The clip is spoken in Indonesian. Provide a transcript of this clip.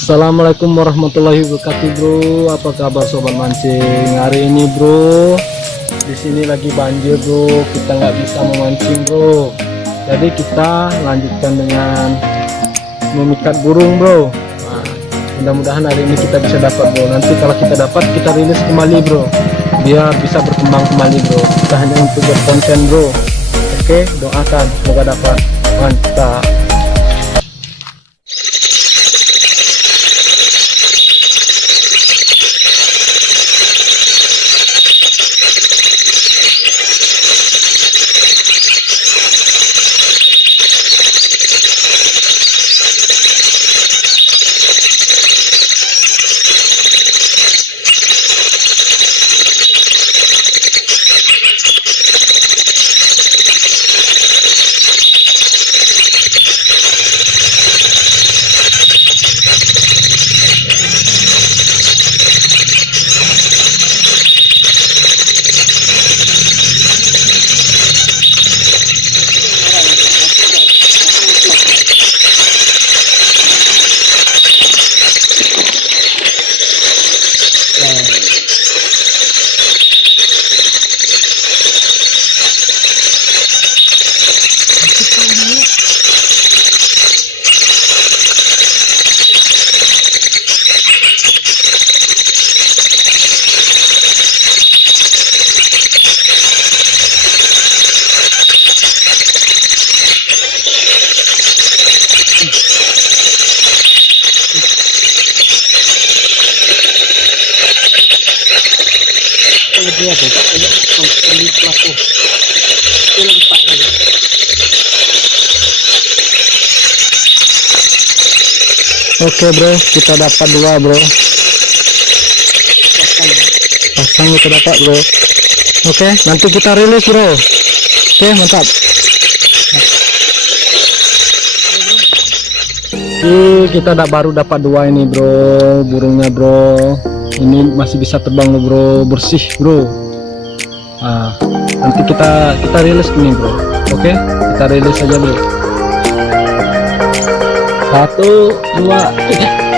Assalamualaikum warahmatullahi wabarakatuh, bro. Apa kabar sobat mancing? Hari ini, bro, di sini lagi banjir, bro. Kita nggak bisa memancing, bro. Jadi kita lanjutkan dengan memikat burung, bro. Nah, mudah-mudahan hari ini kita bisa dapat, bro. Nanti kalau kita dapat, kita rilis kembali, bro, biar bisa berkembang kembali, bro. Kita hanya untuk berkonten, bro. Oke, doakan semoga dapat. Mantap. Oke, bro, kita dapat dua, bro. Pasang kita dapat, bro. Oke, nanti kita rilis, bro. Oke, mantap. Kita baru dapat dua ini, bro, burungnya, bro. Ini masih bisa terbang loh, bro, bersih, bro. Nah, nanti kita rilis ini, bro. Oke, kita rilis aja, bro. 1, 2, 3.